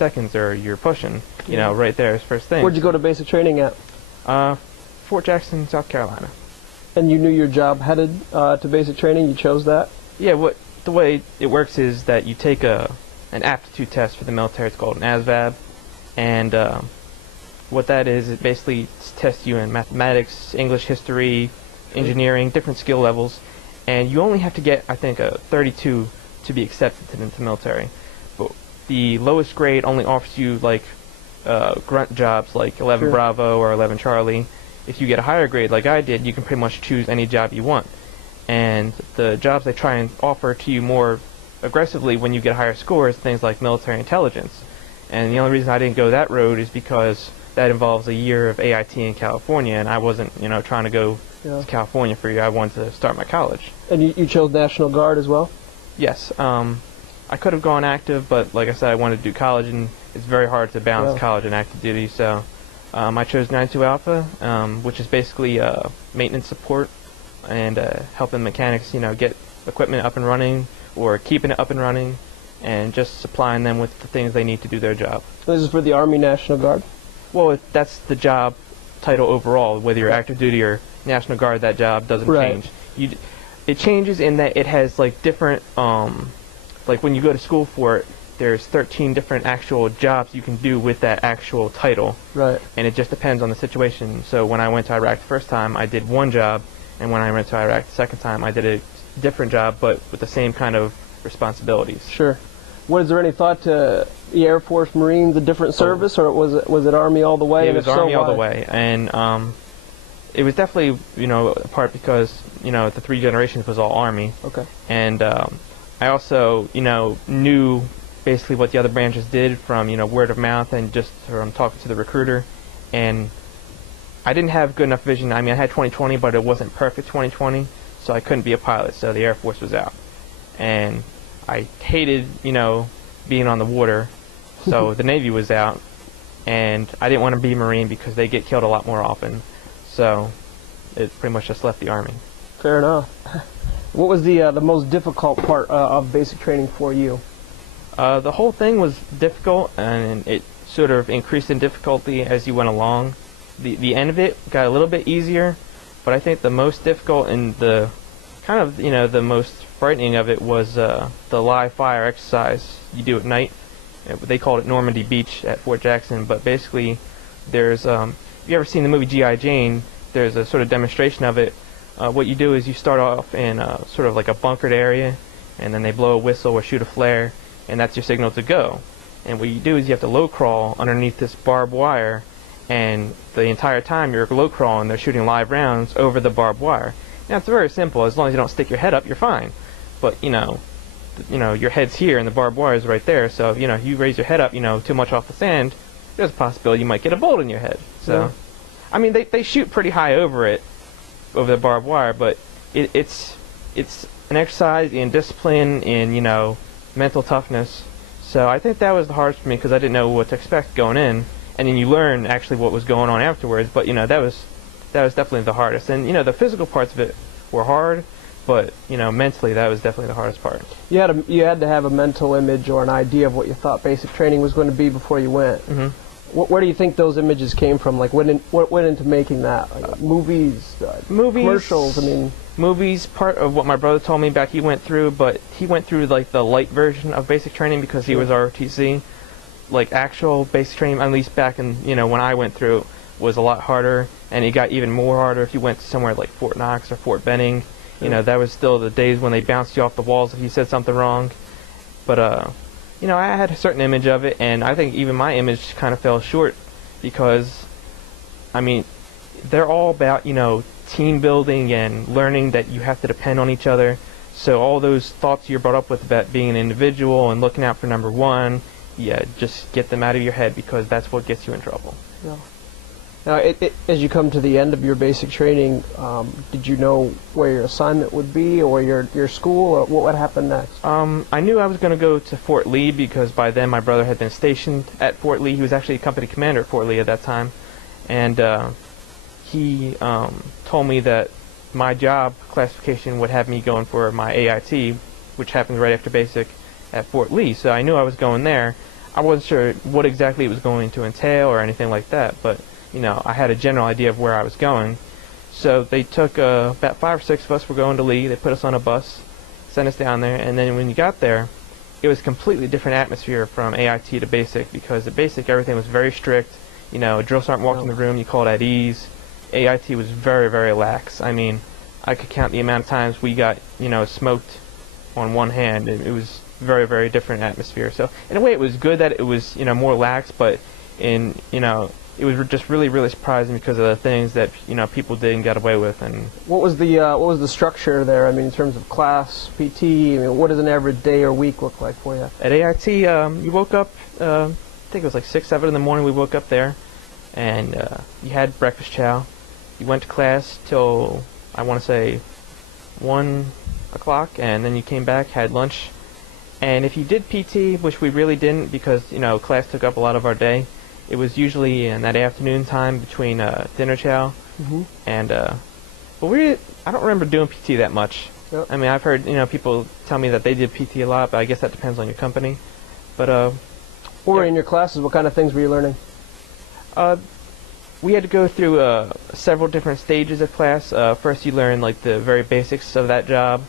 seconds or you're pushing, you know, right there is first thing. Where'd you go to basic training at? Fort Jackson, South Carolina. And you knew your job headed to basic training? You chose that? Yeah, the way it works is that you take an aptitude test for the military. It's called an ASVAB. And what that is, it basically tests you in mathematics, English, history, engineering, different skill levels. And you only have to get, I think, a 32 to be accepted into the military. But the lowest grade only offers you, like, grunt jobs like 11 Sure. Bravo or 11 Charlie. If you get a higher grade like I did, you can pretty much choose any job you want. And the jobs they try and offer to you more aggressively when you get higher scores, things like military intelligence. And the only reason I didn't go that road is because that involves a year of AIT in California, and I wasn't, you know, trying to go to California for a year. I wanted to start my college. And you chose National Guard as well? Yes. I could have gone active, but like I said, I wanted to do college, and it's very hard to balance college and active duty, so I chose 92 Alpha, which is basically maintenance support and helping mechanics, you know, get equipment up and running or keeping it up and running and just supplying them with the things they need to do their job. This is for the Army National Guard? Well, that's the job title overall. Whether you're active duty or National Guard, that job doesn't change. It changes in that it has like different, like when you go to school for it, there's 13 different actual jobs you can do with that actual title. Right. And it just depends on the situation. So when I went to Iraq the first time, I did one job, and when I went to Iraq the second time, I did a different job, but with the same kind of responsibilities. Sure. Was there any thought to the Air Force, Marines, a different service, or was it Army all the way? It was Army all the way, and it was definitely, you know, a part because, you know, the 3 generations was all Army. Okay. And I also, you know, knew basically what the other branches did from, you know, word of mouth and just from talking to the recruiter, and I didn't have good enough vision. I mean, I had 20/20, but it wasn't perfect 20/20, so I couldn't be a pilot, so the Air Force was out. And I hated, you know, being on the water, so the Navy was out, and I didn't want to be Marine because they get killed a lot more often, so it pretty much just left the Army. Fair enough. What was the most difficult part of basic training for you? The whole thing was difficult, and it sort of increased in difficulty as you went along. The end of it got a little bit easier, but I think the most difficult and the kind of, you know, the most frightening of it was the live fire exercise you do at night. They called it Normandy Beach at Fort Jackson, but basically there's, if you ever seen the movie G.I. Jane, there's a sort of demonstration of it. What you do is you start off in sort of like a bunkered area, and then they blow a whistle or shoot a flare, and that's your signal to go. And what you do is you have to low crawl underneath this barbed wire, and the entire time you're low crawling, they're shooting live rounds over the barbed wire. Now it's very simple. As long as you don't stick your head up, you're fine. But you know, your head's here and the barbed wire is right there. So you know, if you raise your head up, you know, too much off the sand, there's a possibility you might get a bullet in your head. So, I mean, they shoot pretty high over it, over the barbed wire, but it's an exercise in discipline, in, you know, mental toughness. So I think that was the hardest for me because I didn't know what to expect going in, and then you learn actually what was going on afterwards. But you know, that was definitely the hardest. And you know, the physical parts of it were hard, but you know, mentally that was definitely the hardest part. You had to have a mental image or an idea of what you thought basic training was going to be before you went. Mm-hmm. Where do you think those images came from? Like, what went into making that? Like, movies, commercials. I mean, movies. Part of what my brother told me about he went through, but he went through like the light version of basic training because he was ROTC. Like actual basic training, at least back in, you know, when I went through, was a lot harder, and it got even more harder if you went to somewhere like Fort Knox or Fort Benning. You know, that was still the days when they bounced you off the walls if you said something wrong. But you know, I had a certain image of it, and I think even my image kind of fell short because, I mean, they're all about, you know, team building and learning that you have to depend on each other. So all those thoughts you're brought up with about being an individual and looking out for number one, yeah, just get them out of your head because that's what gets you in trouble. Yeah. Now, as you come to the end of your basic training, did you know where your assignment would be, or your school, or what would happen next? I knew I was going to go to Fort Lee because by then my brother had been stationed at Fort Lee. He was actually a company commander at Fort Lee at that time, and he told me that my job classification would have me going for my AIT, which happens right after basic at Fort Lee. So I knew I was going there. I wasn't sure what exactly it was going to entail or anything like that, but I had a general idea of where I was going. So they took about 5 or 6 of us were going to Lee. They put us on a bus, sent us down there, and then when you got there, it was a completely different atmosphere from AIT to basic, because at basic everything was very strict. A drill sergeant walked in the room, you called at ease. AIT was very, very lax. I mean, I could count the amount of times we got, smoked on one hand. It was very, very different atmosphere. So in a way, it was good that it was, more lax, but it was just really, really surprising because of the things that people did and got away with. And what was the structure there? I mean, in terms of class, PT. I mean, what does an average day or week look like for you? At AIT, you woke up. I think it was like 6, 7 in the morning. We woke up there, and you had breakfast chow. You went to class till I want to say 1 o'clock, and then you came back, had lunch. And if you did PT, which we really didn't because class took up a lot of our day, it was usually in that afternoon time between dinner chow. Mm-hmm. And but I don't remember doing PT that much. Yep. I mean, I've heard people tell me that they did PT a lot, but I guess that depends on your company. But or in your classes, what kind of things were you learning? We had to go through several different stages of class. First, you learn like the very basics of that job,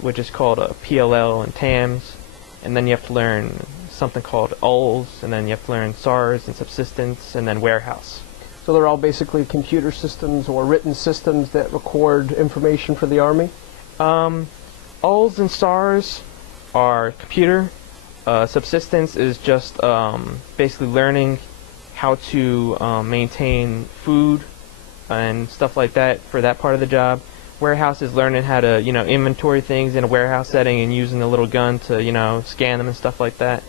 which is called PLL and TAMS, and then you have to learn something called ULS, and then you have to learn SARS and subsistence, and then warehouse. So they're all basically computer systems or written systems that record information for the Army? ULS and SARS are computer. Subsistence is just basically learning how to maintain food and stuff like that for that part of the job. Warehouse is learning how to, inventory things in a warehouse setting and using a little gun to, scan them and stuff like that.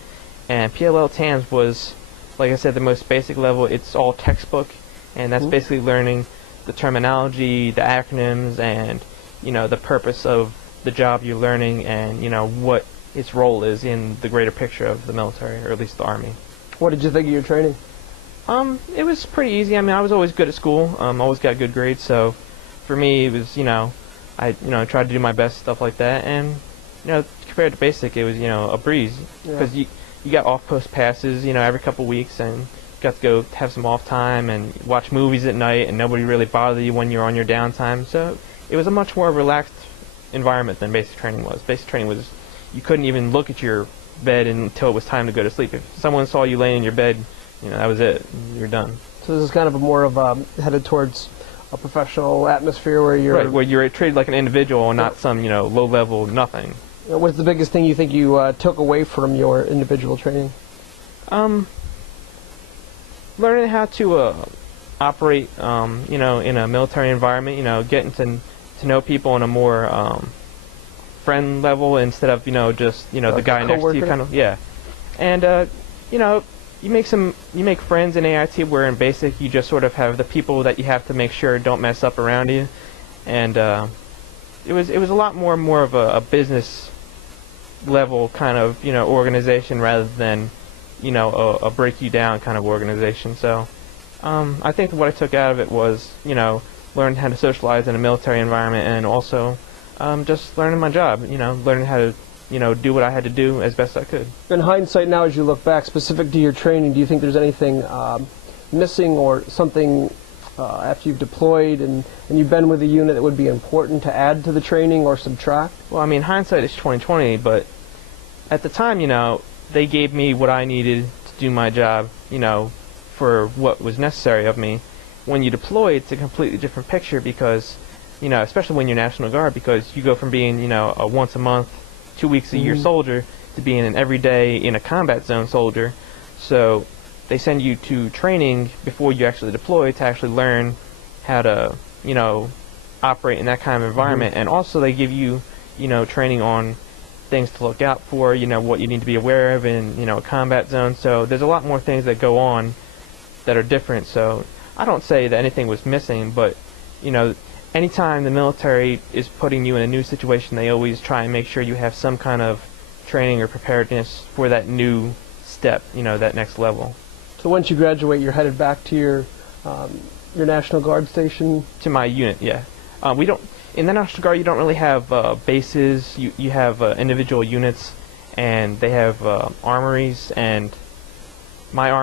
And PLL TAMS was, like I said, the most basic level. It's all textbook, and that's basically learning the terminology, the acronyms, and, the purpose of the job you're learning and, what its role is in the greater picture of the military, or at least the Army. What did you think of your training? It was pretty easy. I mean, I was always good at school. Always got good grades, so for me, it was, I tried to do my best, stuff like that, and, compared to basic, it was, a breeze, because you got off-post passes, every couple weeks, and got to go have some off time and watch movies at night, and nobody really bothered you when you're on your downtime. So it was a much more relaxed environment than basic training was. Basic training was, you couldn't even look at your bed until it was time to go to sleep. If someone saw you laying in your bed, that was it. You're done. So this is kind of more of headed towards a professional atmosphere where you're... Right, where you're treated like an individual and not some, low-level nothing. What's the biggest thing you think you took away from your individual training? Learning how to operate, in a military environment, getting to know people on a more friend level instead of, just, like the guy next to you, kind of, yeah. And, you make friends in AIT where in basic you just sort of have the people that you have to make sure don't mess up around you. And it was a lot more of a business level kind of organization rather than a break you down kind of organization. So I think what I took out of it was learning how to socialize in a military environment, and also just learning my job, learning how to do what I had to do as best I could. In hindsight now, as you look back, specific to your training, do you think there's anything missing or something after you've deployed and you've been with a unit that would be important to add to the training or subtract? Well, I mean, hindsight is 20/20, but at the time, they gave me what I needed to do my job, for what was necessary of me. When you deploy, it's a completely different picture because, especially when you're National Guard, because you go from being, a once a month, 2 weeks a year soldier to being an everyday in a combat zone soldier. So they send you to training before you actually deploy to actually learn how to, operate in that kind of environment. And also they give you, training on things to look out for, what you need to be aware of in, a combat zone. So there's a lot more things that go on that are different. So I don't say that anything was missing, but, anytime the military is putting you in a new situation, they always try and make sure you have some kind of training or preparedness for that new step, that next level. So once you graduate, you're headed back to your National Guard station? To my unit, yeah. We don't, in the National Guard, you don't really have bases. You have individual units, and they have armories, and my armor